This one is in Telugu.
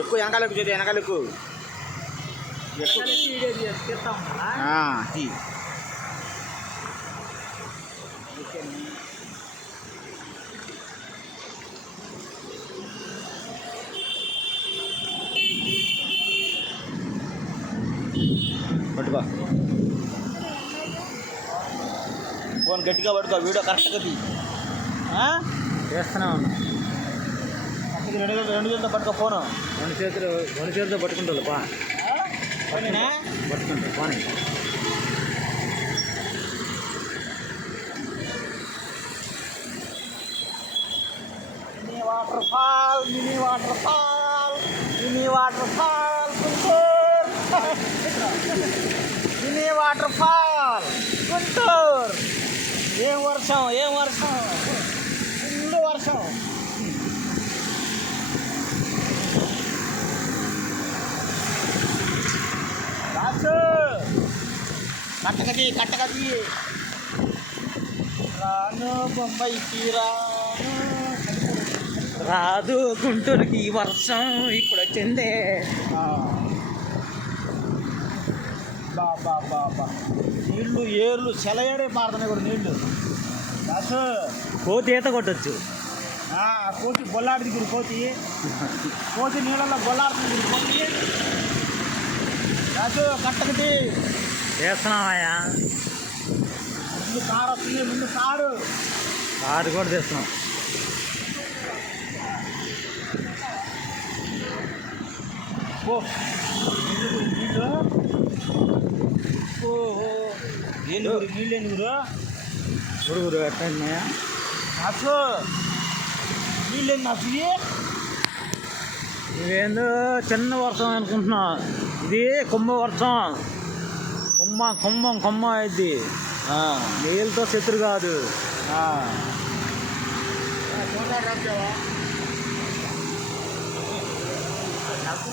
ఎక్కువ వెనకాలకు చూడు, వెనకాలకు తీ. పట్టుకో, ఫోన్ గట్టిగా పట్టుకో, వీడియో కరెక్ట్గా తీ. చేస్తున్నాం. రెండు చేతులతో పట్టుకో ఫోను. రెండు చేతులతో పట్టుకుంటారు బా, పట్టుకుంటారు పోనీ. Mini water fall, mini water fall, mini water fall Guntur. Mini water fall Guntur. ఏం వర్షం, ఏం వర్షం, ఫుల్ వర్షం. కట్టకది రాను బొంబాయికి రాదు గుంటూరుకి వర్షం ఇప్పుడు వచ్చిందే. బాబా నీళ్ళు ఏర్లు సెలయేడే పారుతున్నాయి కూడా నీళ్ళు. రాసు కోతి ఈత కొట్టచ్చు. కోతి బొల్లాడి దిగురు, కోతి నీళ్ళల్లో బొల్లాడుతుంది కోతి. రాసు కట్టకది చేస్తున్నామయ్యా. ముందు కారు వస్తుంది, ముందు కారు కూడా చేస్తున్నాం. నీళ్ళు నీళ్ళు ఉడుగురు ఎట్లయినాయా నాకు నీళ్ళు నాకు. ఇదేందో చిన్న వర్షం అనుకుంటున్నా, ఇది కుంభ వర్షం. కొమ్మ అయింది, నీళ్ళతో శత్రు కాదు. నాకు